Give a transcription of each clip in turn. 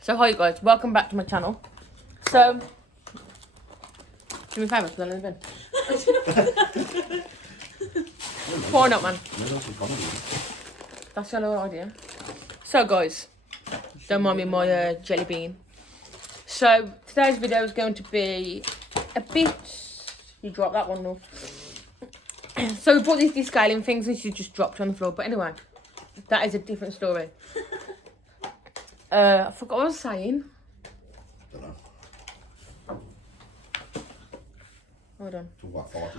So hi guys, welcome back to my channel. So, do me a favour, put that in the bin. Why not, man? That's your little idea. So guys, don't mind me my jelly bean. So today's video is going to be a bit. You dropped that one though. So we bought these descaling things and she just dropped on the floor. But anyway, that is a different story. I forgot what I was saying. Hold on.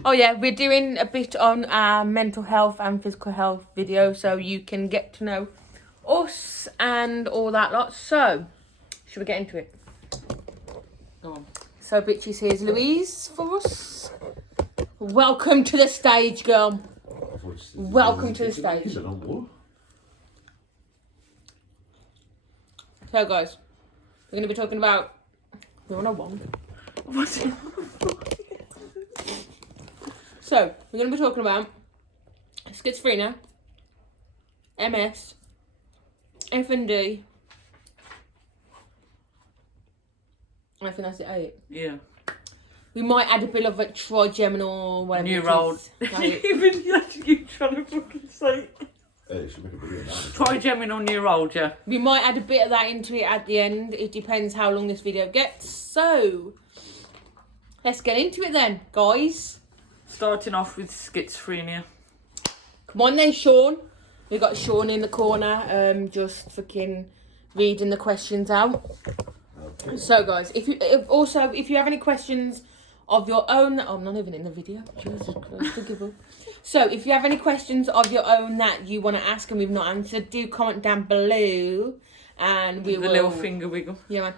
Oh yeah, we're doing a bit on our mental health and physical health video, so you can get to know us and all that lot. So, should we get into it? Go on. So, bitches, here's Louise for us. Welcome to the stage, girl. Welcome to the stage. So guys, we're going to be talking about, what's it? So, we're going to be talking about schizophrenia, MS, FND. I think that's it, 8. Yeah. We might add a bit of a trigeminal, whatever Neural. Even you trying to fucking say. Trigeminal neuralgia. We might add a bit of that into it at the end. It depends how long this video gets. So, let's get into it then, guys. Starting off with schizophrenia. Come on then, Sean. We've got Sean in the corner, just fucking reading the questions out. Okay. So, guys, if you have any questions of your own, I'm not even in the video. Jesus Christ, give up. So, if you have any questions of your own that you want to ask and we've not answered, do comment down below, and we will. The little finger wiggle. Yeah, man.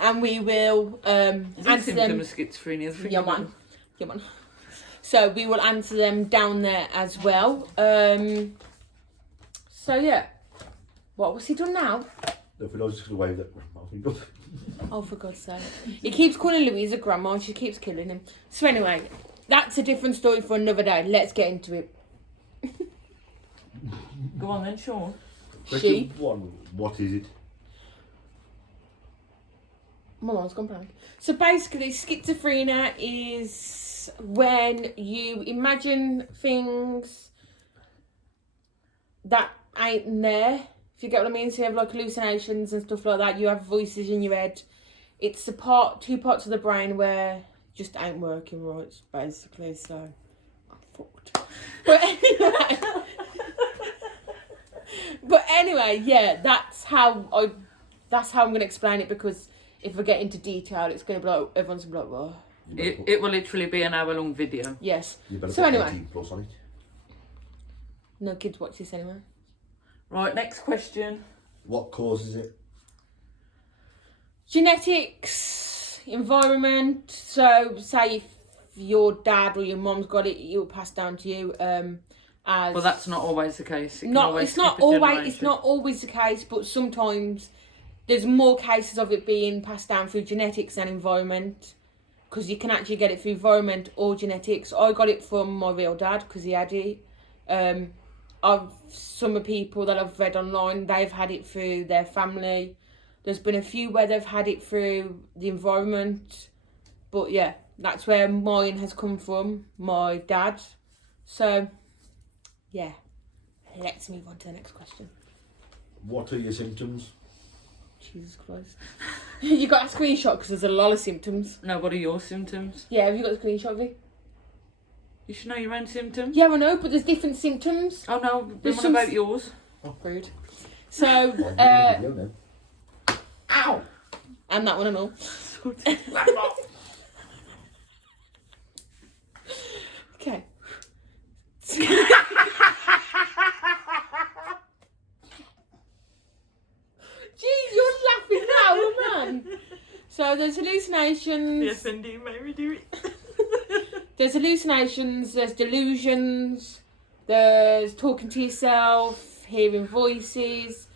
And we will answer them. Symptom of schizophrenia. The Yeah, man. Yeah, man. So we will answer them down there as well. So yeah, what was he done now? No, for just gonna wave that. Oh, for God's sake! He keeps calling Louisa grandma, and she keeps killing him. So anyway, that's a different story for another day. Let's get into it. Go on then, Sean. Question 1. What is it? My mind's gone blank. So basically, schizophrenia is when you imagine things that ain't there. If you get what I mean, so you have like hallucinations and stuff like that. You have voices in your head. It's the two parts of the brain where just ain't working right, basically. So I'm fucked. But anyway, yeah, that's how I'm gonna explain it, because if I get into detail, it's gonna be like everyone's gonna be like, "Whoa." It will literally be an hour-long video. Yes. You So anyway, 18+ on it. No kids watch this anyway. Right, next question. What causes it? Genetics, environment. So say if your dad or your mom's got it, it will pass down to you. Well, that's not always the case. It's not always the case, but sometimes there's more cases of it being passed down through genetics than environment, because you can actually get it through environment or genetics. I got it from my real dad because he had it. Some people that I've read online, they've had it through their family. There's been a few where they've had it through the environment, but yeah, that's where mine has come from, my dad. So, yeah. let's move on to the next question. What are your symptoms? Jesus Christ. You got a screenshot because there's a lot of symptoms. No, what are your symptoms? Yeah, have you got a screenshot of it? You should know your own symptoms. Yeah, I know, but there's different symptoms. Oh no, There's what some about yours? Rude. So, Ow! and that one and all. Okay. Jeez, you're laughing now, man. So there's hallucinations. Yes, indeed, made me do it. There's hallucinations, there's delusions, there's talking to yourself, hearing voices,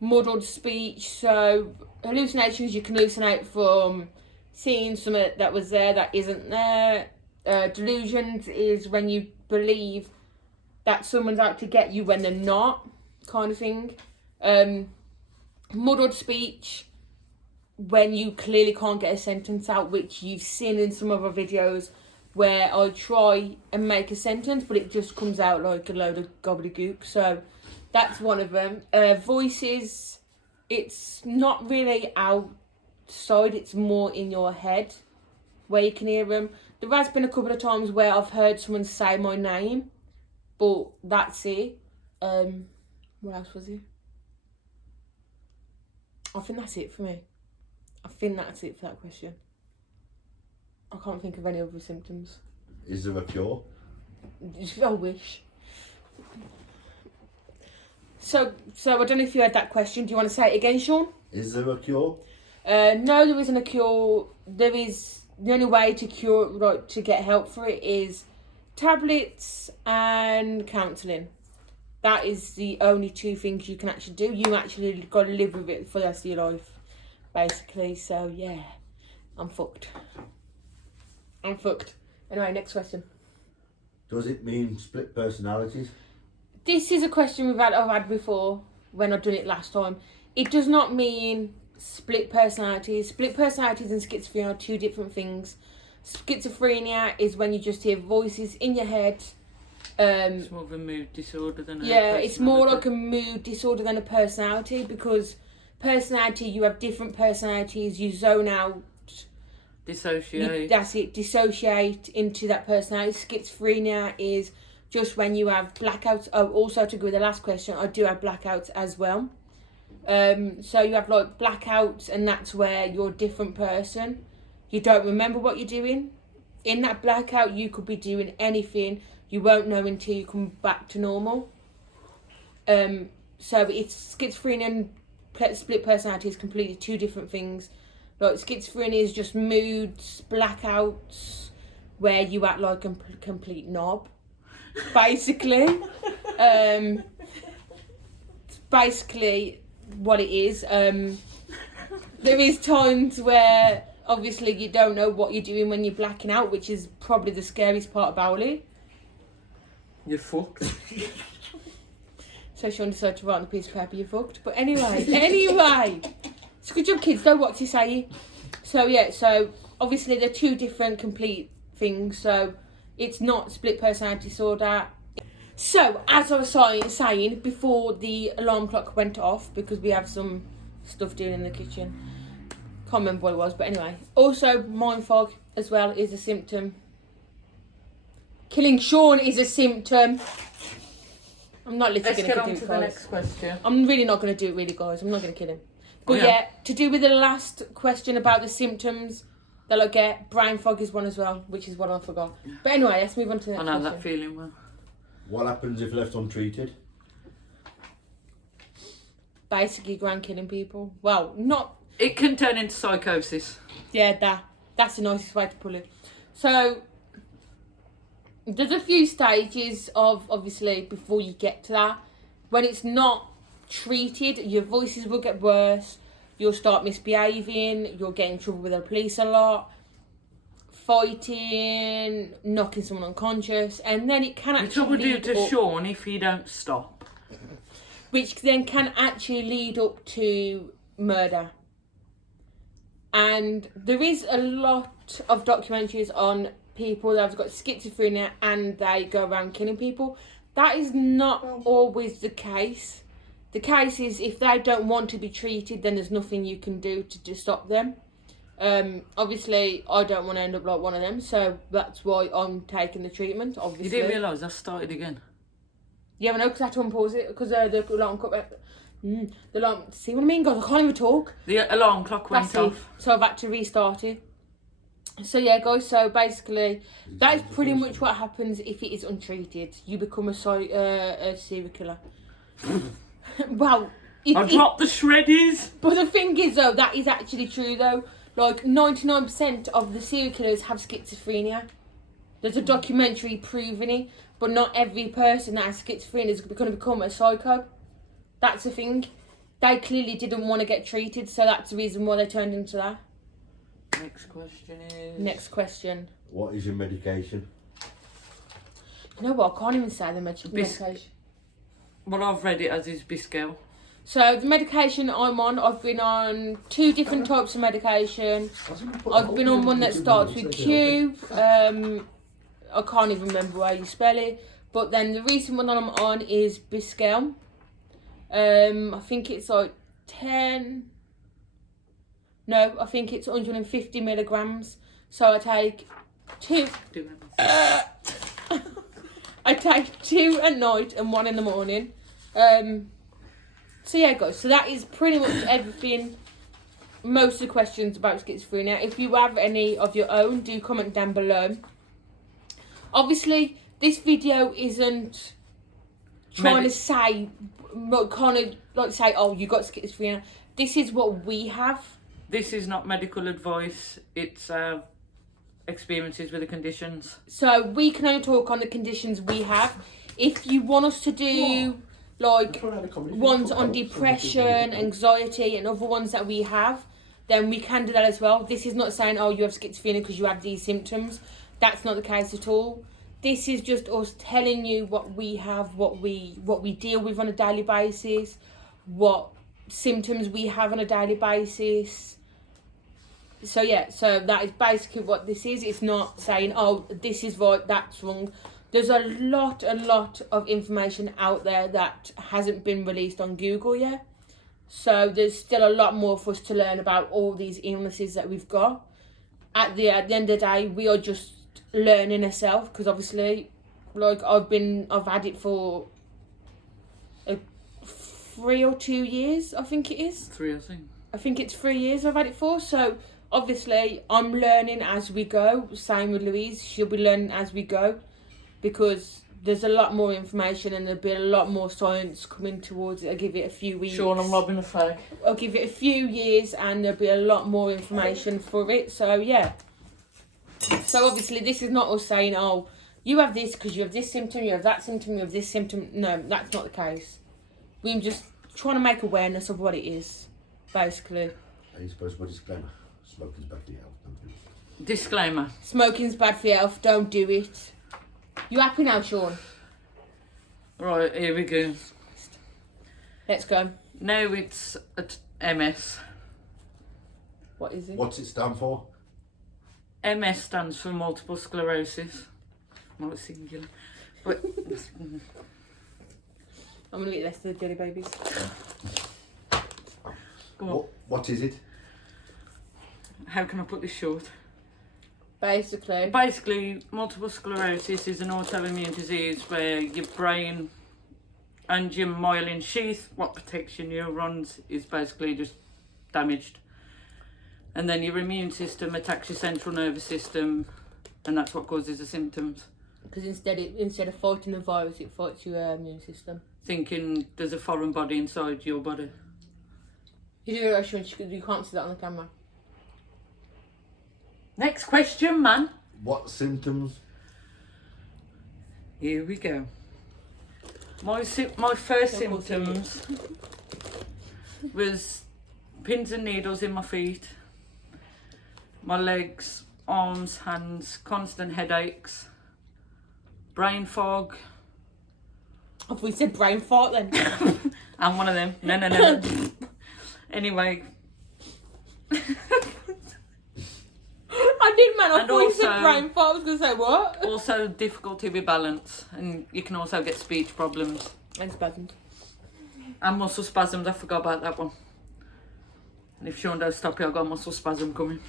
muddled speech. So hallucinations, you can hallucinate from seeing something that was there that isn't there. Delusions is when you believe that someone's out to get you when they're not, kind of thing. Muddled speech, when you clearly can't get a sentence out, which you've seen in some other videos where I try and make a sentence but it just comes out like a load of gobbledygook. So that's one of them. Voices, it's not really outside, it's more in your head where you can hear them. There has been a couple of times where I've heard someone say my name, but that's it. What else was it? I think that's it for me. I think that's it for that question. I can't think of any other symptoms. Is there a cure? I wish. So I don't know if you heard that question. Do you want to say it again, Sean? Is there a cure? No, there isn't a cure. There is the only way to cure, like to get help for it, is tablets and counselling. That is the only two things you can actually do. You actually got to live with it for the rest of your life, basically. So yeah, I'm fucked. Anyway, next question. Does it mean split personalities? This is a question I've had before when I've done it last time. It does not mean split personalities. Split personalities and schizophrenia are two different things. Schizophrenia is when you just hear voices in your head. It's more of a mood disorder than a it's more personality. like a mood disorder than a personality, because personality, you have different personalities, you zone out. Dissociate. That's it, dissociate into that personality. Schizophrenia is just when you have blackouts. Oh, also to go with the last question, I do have blackouts as well. So you have like blackouts, and that's where you're a different person. You don't remember what you're doing. In that blackout, you could be doing anything. You won't know until you come back to normal. So it's schizophrenia and split personality is completely two different things. Like schizophrenia is just moods, blackouts, where you act like a complete knob, basically. Basically what it is. There is times where obviously you don't know what you're doing when you're blacking out, which is probably the scariest part about it. You're fucked. So Sean decided to write on a piece of paper, you're fucked. But anyway, it's a good job, kids, know what to say. So yeah, so obviously they're two different complete things. So it's not split personality disorder. So as I was saying before the alarm clock went off, because we have some stuff doing in the kitchen. Can't remember what it was, but anyway. Also, mind fog as well is a symptom. Killing Sean is a symptom. I'm not literally going to do it, the guys. next question. I'm really not going to do it, really, guys. I'm not going to kill him. But yeah, to do with the last question about the symptoms that I get, brain fog is one as well, which is what I forgot. But anyway, let's move on to the next I know question. that feeling well. What happens if left untreated? Basically, grand killing people. Well, not... It can turn into psychosis. Yeah, that's the nicest way to put it. So, there's a few stages of, obviously, before you get to that. When it's not treated, your voices will get worse. You'll start misbehaving. You'll get in trouble with the police a lot. Fighting, knocking someone unconscious. And then it can actually Which will do lead to up, Sean if he don't stop. which then can actually lead up to murder. And there is a lot of documentaries on people that have got schizophrenia and they go around killing people. That is not always the case. The case is if they don't want to be treated, then there's nothing you can do to stop them. Obviously, I don't want to end up like one of them, so that's why I'm taking the treatment, obviously. You didn't realise I started again? Yeah, I know, because I had to unpause it, because the alarm cut back. The alarm, see what I mean, guys? I can't even talk. The alarm clock went That's off. it. So I've had to restart it. So yeah, guys, so basically, that is pretty much what happens if it is untreated. You become a serial killer. Well, I dropped the shreddies. but the thing is, though, that is actually true, though. Like, 99% of the serial killers have schizophrenia. There's a documentary proving it, but not every person that has schizophrenia is going to become a psycho. That's the thing. They clearly didn't want to get treated, so that's the reason why they turned into that. Next question is... Next question. What is your medication? You know what? I can't even say the medication. Well, I've read it as is Biscal. So the medication I'm on, I've been on 2 different types of medication. I've been on one that starts with Q. I can't even remember how you spell it. But then the recent one that I'm on is Biscal. I think it's like 10... No, I think it's 150 milligrams. So I take 2... I take 2 at night and 1 in the morning. So yeah, guys, so that is pretty much everything. Most of the questions about schizophrenia. If you have any of your own, do comment down below. Obviously, this video isn't trying to say, kind of like say, oh, you got schizophrenia. This is what we have. This is not medical advice. It's experiences with the conditions. So we can only talk on the conditions we have. If you want us to do like ones on depression, anxiety, and other ones that we have, then we can do that as well. This is not saying, oh, you have schizophrenia because you have these symptoms. That's not the case at all. This is just us telling you what we have, what we deal with on a daily basis, what symptoms we have on a daily basis. So yeah, so that is basically what this is. It's not saying, oh, this is right, that's wrong. There's a lot of information out there that hasn't been released on Google yet. So there's still a lot more for us to learn about all these illnesses that we've got. At the end of the day, we are just learning ourselves, because obviously, like, I've had it for 3 or 2 years, I think it is. 3, I think. I think it's 3 years I've had it for. So obviously, I'm learning as we go. Same with Louise, she'll be learning as we go, because there's a lot more information and there'll be a lot more science coming towards it. I'll give it a few weeks. Sean, I'm robbing a fag. I'll give it a few years and there'll be a lot more information for it. So yeah. So obviously this is not us saying, oh, you have this because you have this symptom, you have that symptom, you have this symptom. No, that's not the case. We're just trying to make awareness of what it is, basically. Are you supposed to put a disclaimer? Smoking's bad for your health, don't do it. Disclaimer. Smoking's bad for your health, don't do it. You happy now, Sean? Right, here we go. Let's go. No, it's MS. What is it? What's it stand for? MS stands for multiple sclerosis. Well, it's singular. But I'm going to eat the rest of the jelly babies. go on. What is it? How can I put this short? Basically, multiple sclerosis is an autoimmune disease where your brain and your myelin sheath, what protects your neurons, is basically just damaged. And then your immune system attacks your central nervous system, and that's what causes the symptoms. because instead of fighting the virus, it fights your immune system. Thinking there's a foreign body inside your body. You do it, Sean, you can't see that on the camera. Next question, man. What symptoms? Here we go. My first symptoms was pins and needles in my feet, my legs, arms, hands, constant headaches, brain fog. Oh, we said brain fart then. I'm one of them. No. Anyway. I did, man. I And thought you said also- brain fart. I was going to say, what? Also difficulty with balance, and you can also get speech problems. And spasms. And muscle spasms, I forgot about that one. And if Sean don't stop you, I've got a muscle spasm coming.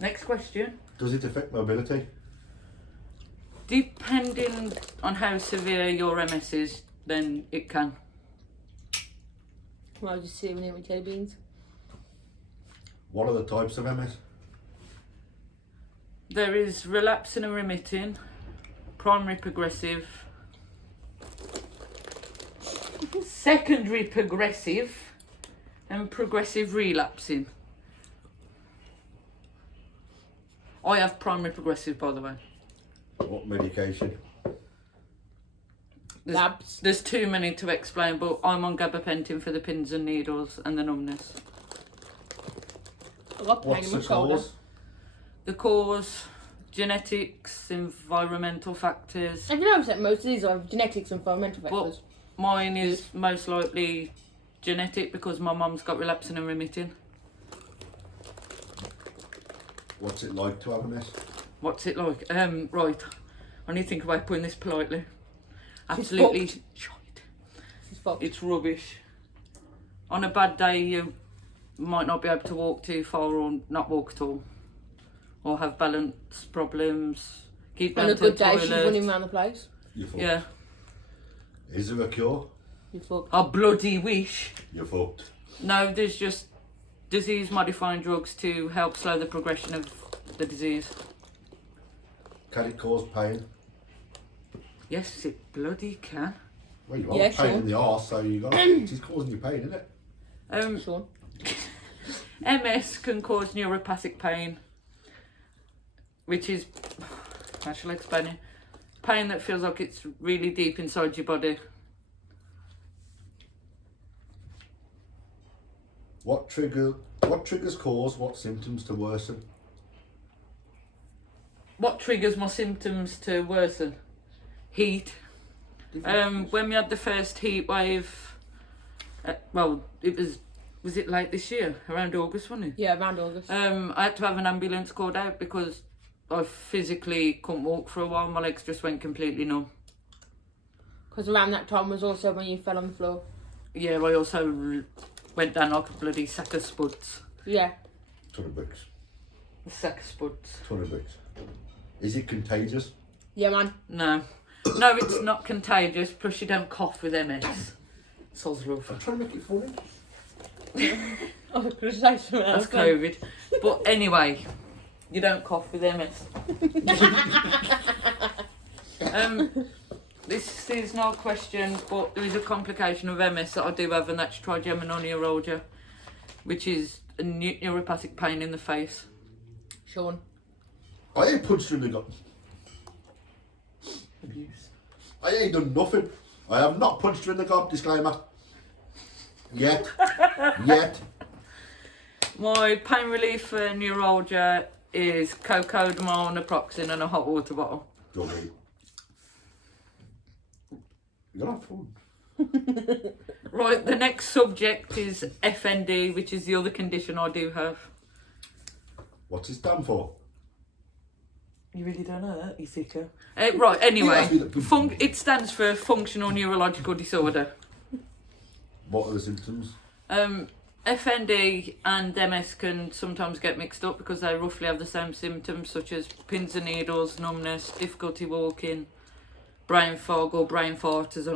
Next question. Does it affect mobility? Depending on how severe your MS is, then it can. Well, I'll just sit with him with jelly beans. What are the types of MS? There is relapsing and remitting, primary progressive, secondary progressive, and progressive relapsing. I have primary progressive, by the way. What medication? Labs. There's too many to explain, but I'm on gabapentin for the pins and needles and the numbness. I got pain What's in my the shoulder. cause? The cause, genetics, environmental factors. Have you noticed that most of these are genetics and environmental Well, factors? mine is most likely genetic because my mum's got relapsing and remitting. What's it like to have MS? What's it like? Right. I need to think about putting this politely. Absolutely shite. This is fucked. It's rubbish. On a bad day, you might not be able to walk too far or not walk at all. Or have balance problems. Keep On going a to the good day, she's toilet. running around the place. You're fucked. Yeah. Is there a cure? You fucked. I bloody wish. You're fucked. No, there's just disease modifying drugs to help slow the progression of the disease. Can it cause pain? Yes, it bloody can. Well, you are Yeah, pain sure. in the arse, so you got it is causing you pain, isn't it? Sean. MS can cause neuropathic pain, which is, how shall I explain it? Pain that feels like it's really deep inside your body. What triggers cause what symptoms to worsen? What triggers my symptoms to worsen? Heat. When we had the first heat wave, well, was it late this year? Around August, wasn't it? Yeah, around August. I had to have an ambulance called out because I physically couldn't walk for a while. My legs just went completely numb. Because around that time was also when you fell on the floor. Yeah, I also went down like a bloody sack of spuds. Yeah. Ton of bricks. A sack of spuds. Ton of bricks. Is it contagious? Yeah, man. No. No, it's not contagious, plus you don't cough with MS. Soz rough. I'm trying to make it funny. I was going to say something else. That's COVID. But anyway, you don't cough with MS. This is not a question, but there is a complication of MS that I do have, and that's trigeminal neuralgia, which is a neuropathic pain in the face. Sean. I ain't punched you in the gut. Abuse. I ain't done nothing. I have not punched you in the gut, disclaimer. Yet. Yet. My pain relief for neuralgia is cocodamol, naproxen, and a hot water bottle. Dummy. You're not fun. Right, the next subject is FND, which is the other condition I do have. What's it stand for? You really don't know that, you sicko. Right, anyway, it stands for functional neurological disorder. What are the symptoms? FND and MS can sometimes get mixed up because they roughly have the same symptoms, such as pins and needles, numbness, difficulty walking, brain fog or brain fart, as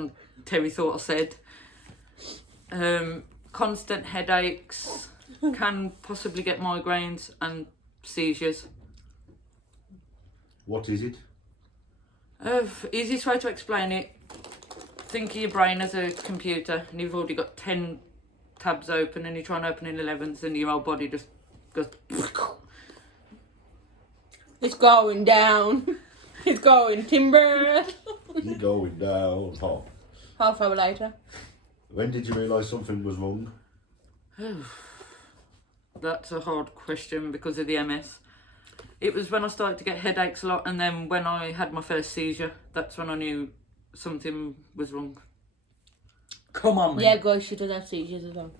Terry thought I said. Constant headaches, can possibly get migraines and seizures. What is it? Easiest way to explain it, think of your brain as a computer and you've already got 10 tabs open and you try and open an 11th and your whole body just goes... It's going down. It's going timber. You're going down hot. Half hour later. When did you realise something was wrong? That's a hard question because of the MS. It was when I started to get headaches a lot, and then when I had my first seizure, that's when I knew something was wrong. Come on, man. Yeah, guys, she does have seizures as well.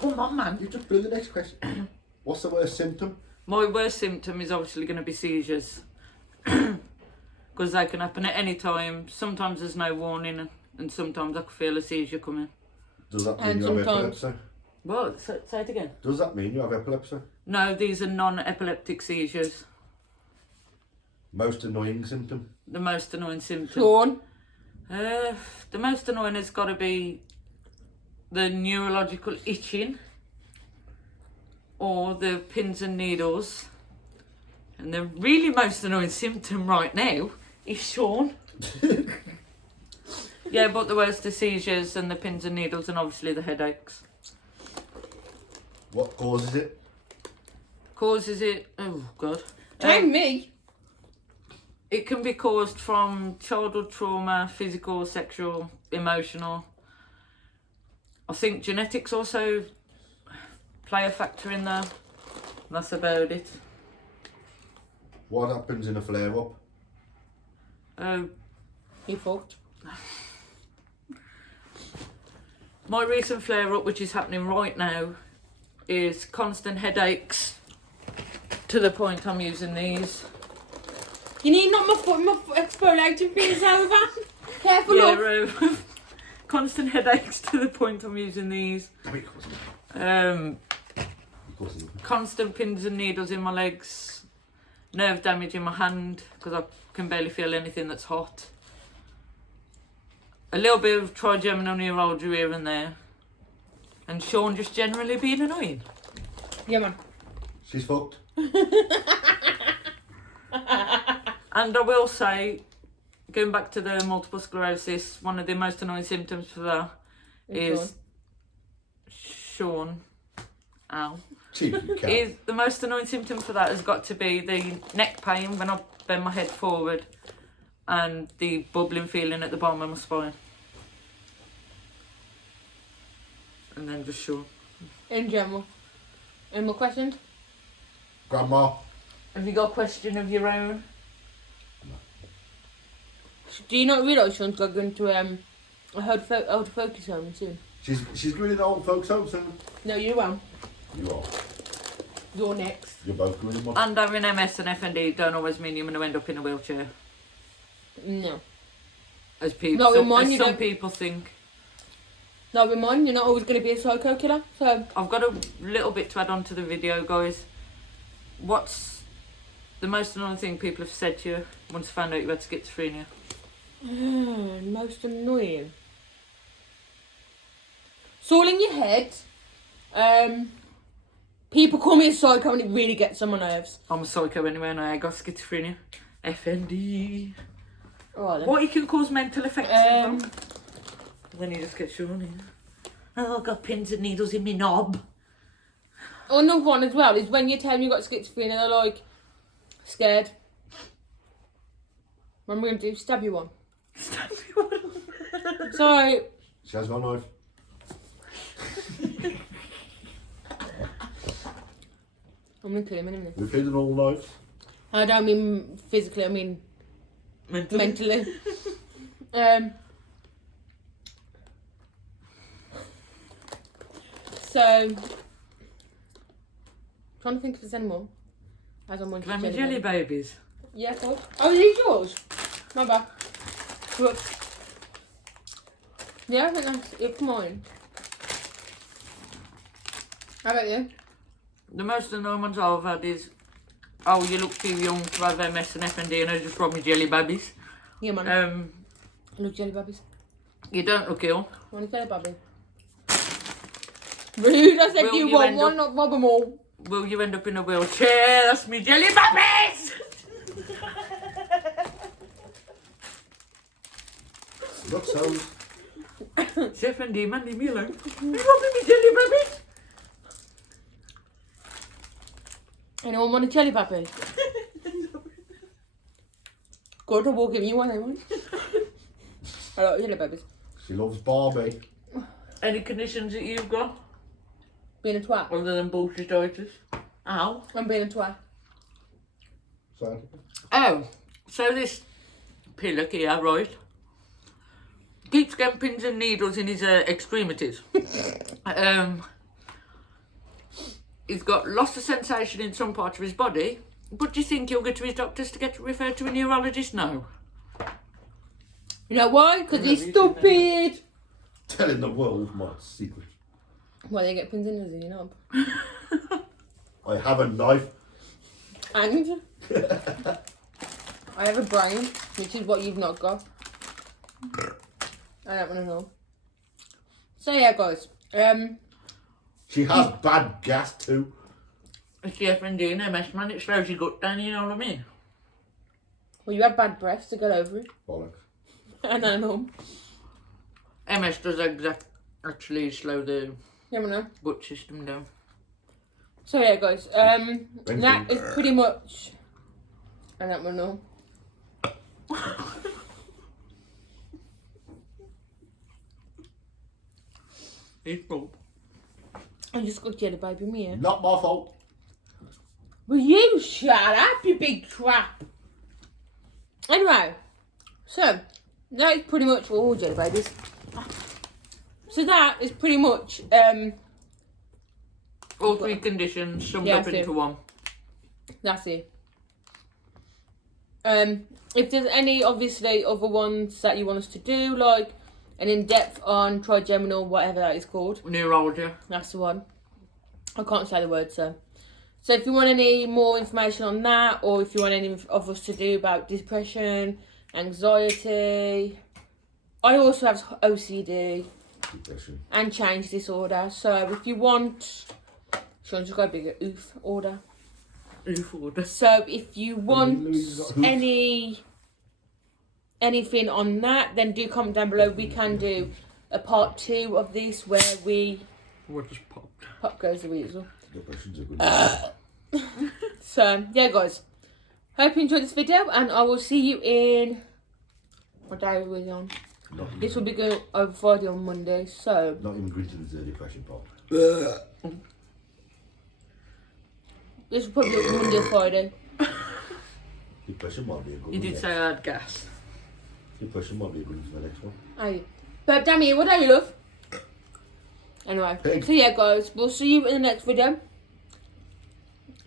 Come on, man. You just blew the next question. What's the worst symptom? My worst symptom is obviously going to be seizures. Because they can happen at any time. Sometimes there's no warning, and sometimes I can feel a seizure coming. Does that mean And you have sometimes- epilepsy? What? Say it again. Does that mean you have epilepsy? No, these are non-epileptic seizures. Most annoying symptom? The most annoying symptom. Sean. The most annoying has got to be the neurological itching or the pins and needles. And the really most annoying symptom right now is Sean. Yeah, but the worst the seizures and the pins and needles and obviously the headaches. What causes it? Causes it, oh God. Blame me. It can be caused from childhood trauma, physical, sexual, emotional. I think genetics also play a factor in there. That's about it. What happens in a flare-up? You fucked. My recent flare-up, which is happening right now, is constant headaches to the point I'm using these. You need not my exfoliating things over. Careful, love. Yeah, constant headaches to the point I'm using these. Constant pins and needles in my legs. Nerve damage in my hand because I can barely feel anything that's hot. A little bit of trigeminal neuralgia here and there. And Sean just generally being annoying. Yeah, man. She's fucked. And I will say, going back to the multiple sclerosis, one of the most annoying symptoms for that is Sean. Ow. Is the most annoying symptom for that has got to be the neck pain when I bend my head forward and the bubbling feeling at the bottom of my spine. And then just Sean. In general. Any more questions? Grandma. Have you got a question of your own? Do you not realise Sean's going to a old focus home soon? She's going in the old folks' home soon. No, you won't. You are. You're next. You're both going in one. And having MS and FND don't always mean you're going to end up in a wheelchair. No. As people, Not with mine, you some don't. people think. Not with mine, you're not always going to be a psycho killer, so... I've got a little bit to add on to the video, guys. What's the most annoying thing people have said to you once they found out you had schizophrenia? Most annoying. It's all in your head. People call me a psycho and it really gets on my nerves. I'm a psycho anyway and I got schizophrenia. FND. Alright then. What you can cause mental effects as well. Then you just get shown in. Oh, I've got pins and needles in my knob. Another one as well is when you tell them you got schizophrenia, they're like, scared. What am I going to do? Stab you one. Stab you one. She Sorry. has got a knife. I'm going to kill him in a minute. We've hidden all knives. I don't mean physically, I mean mentally. So, trying to think if there's any more. As I'm Can I have my jelly babies? Yeah, of course. Oh, are these yours? My bad. Look. Yeah, I think that's it. Mine. How about you? The most annoying ones I've had is, oh, you look too young to have MS and FND and I just brought me jelly babies. Yeah, man. Look, jelly babies. You don't look ill. Want a jelly baby? Rude, I said Will you you want end one, not rob them all. Will you end up in a wheelchair? That's me jelly babies! Look, so. It's FND, man, leave me alone. You want me jelly babies? Anyone want a jelly baby? Good, I will give you one, anyone. I like jelly babies. She loves Barbie. Any conditions that you've got? Being a twat. Other than bullshititis? Ow. I'm being a twat. So. Oh, so this pillock here, right, keeps getting pins and needles in his extremities. he's got loss of sensation in some part of his body, but do you think he'll go to his doctors to get referred to a neurologist? No. You know why? Because he's stupid. Telling the world my secret. Well, they get pins in his ear knob. I have a knife. And I have a brain, which is what you've not got. I don't want to know. So yeah, guys. She has bad gas too. It's the FND and MS, man. It slows your gut down, you know what I mean? Well, you have bad breath to get over it. Bollocks. I don't know. MS does actually slow the Yeah, I know. gut system down. So yeah, guys. That is pretty much. I don't want to know. It's cool. I just got jelly baby me here. Not my fault. Will you shut up, you big crap? Anyway, so that is pretty much all jelly babies. So that is pretty much All three conditions summed up into one. That's it. If there's any obviously other ones that you want us to do, like an in-depth on trigeminal, whatever that is called. Neurology. That's the one. I can't say the word, so. So if you want any more information on that, or if you want any of us to do about depression, anxiety. I also have OCD. Depression. And change disorder. So if you want, Sean's just got a bigger oof order. Oof order. So if you want anything on that, then do comment down below. We can do a part 2 of this where we What just popped? pop goes the weasel. Depression's a good So yeah, guys. Hope you enjoyed this video, and I will see you in what day are we on? This will be going over Friday on Monday. So Not even going to the depression part. this will probably be Monday or Friday. Depression might be a good You one. did say I had gas. Depression might be a good one for the next one. Aye. But Dammy, what are you, love? Anyway, Pig. so yeah, guys, we'll see you in the next video.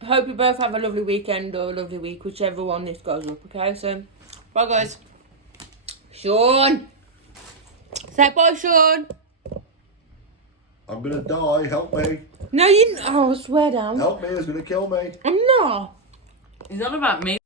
Hope you both have a lovely weekend or a lovely week, whichever one this goes up, okay? So, bye, guys. Sean! Say bye, Sean! I'm gonna die, help me. No, you... Oh, swear down. Help me, it's gonna kill me. I'm not. It's not about me.